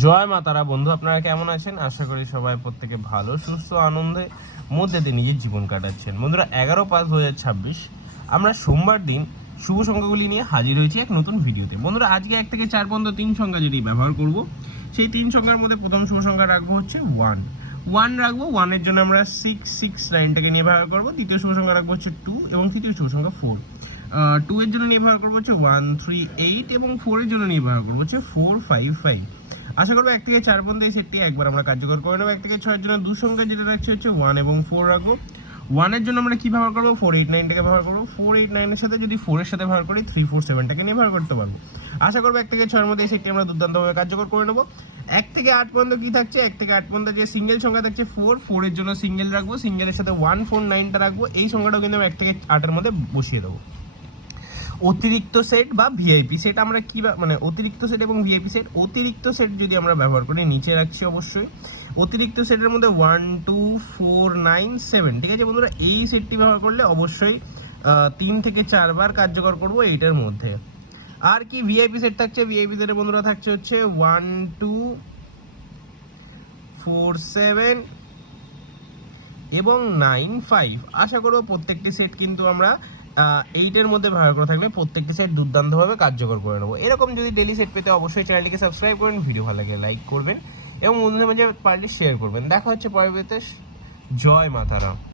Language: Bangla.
জয় মা তারা। বন্ধু আপনারা কেমন আছেন? আশা করি সবাই প্রত্যেকে ভালো সুস্থ আনন্দে মধ্যে দিয়ে নিজের জীবন কাটাচ্ছেন। বন্ধুরা 11/5/2026 আমরা সোমবার দিন শুভ সংখ্যাগুলি নিয়ে হাজির হয়েছি এক নতুন ভিডিওতে। বন্ধুরা আজকে 1 থেকে 4 পর্যন্ত 3 সংখ্যা যেটি ব্যবহার করব, সেই 3 সংখ্যার মধ্যে প্রথম শুভ সংখ্যা রাখবো হচ্ছে 1 রাখবো। 1-এর জন্য আমরা 6 নিয়ে ব্যবহার করবো। দ্বিতীয় শুভ সংখ্যা রাখবো হচ্ছে 2 এবং তৃতীয় শুভ সংখ্যা 4। 2 এর জন্য নিয়ে ব্যবহার করবো হচ্ছে 138 এবং 4 এর জন্য নিয়ে ব্যবহার করবো হচ্ছে 455। আশা করবো 1 থেকে 4 পর্যন্ত এই সেটটি একবার আমরা কার্যকর করে নেবো। 1 থেকে 6 এর জন্য দু সংখ্যা যেটা রাখছি হচ্ছে 1 এবং 4 রাখবো। 1 এর জন্য আমরা কি ব্যবহার করবো? 489টাকে ব্যবহার করবো। 489 এর সাথে যদি 4 এর সাথে ব্যবহার করি 347টাকে নিয়ে ব্যবহার করতে পারবো। আশা করবো 1 থেকে 6 এর মধ্যে এই সেটটি আমরা দুর্দান্তভাবে কার্যকর করে নেবো। 1 থেকে 8 পর্যন্ত কি থাকছে? 1 থেকে 8 পর্যন্ত যে সিঙ্গেল সংখ্যা থাকছে 4 এর জন্য সিঙ্গেল রাখবো, সিঙ্গেলের সাথে 149টা রাখবো। এই সংখ্যাটাও কিন্তু আমি 1 থেকে 8 এর মধ্যে বসিয়ে দেবো। অতিরিক্ত সেট বা ভিআইপি সেট আমরা কি মানে অতিরিক্ত সেট এবং ভিআইপি সেট, অতিরিক্ত সেট যদি আমরা ব্যবহার করি নিচে রাখছি অবশ্যই। অতিরিক্ত সেটের মধ্যে 1 2 4 9 7, ঠিক আছে বন্ধুরা? এই সেটটি ব্যবহার করলে অবশ্যই 3 থেকে 4 বার কার্যকর করব এইটার মধ্যে। আর কি ভিআইপি সেট থাকছে? ভিআইপি সেটের বন্ধুরা থাকছে হচ্ছে 1 2 4 7 এবং 9 5। আশা করবো প্রত্যেকটি সেট কিন্তু আমরা 8-এর মধ্যে ব্যবহার করে থাকলে প্রত্যেকটি সেট দুর্দান্তভাবে কার্যকর করে নেবো। এরকম যদি ডেলি সেট পেতে অবশ্যই চ্যানেলটিকে সাবস্ক্রাইব করবেন, ভিডিও ভালো লাগে লাইক করবেন এবং বন্ধুদের মাঝে পারলে শেয়ার করবেন। দেখা হচ্ছে পরবর্তীতে। জয় মা তারা।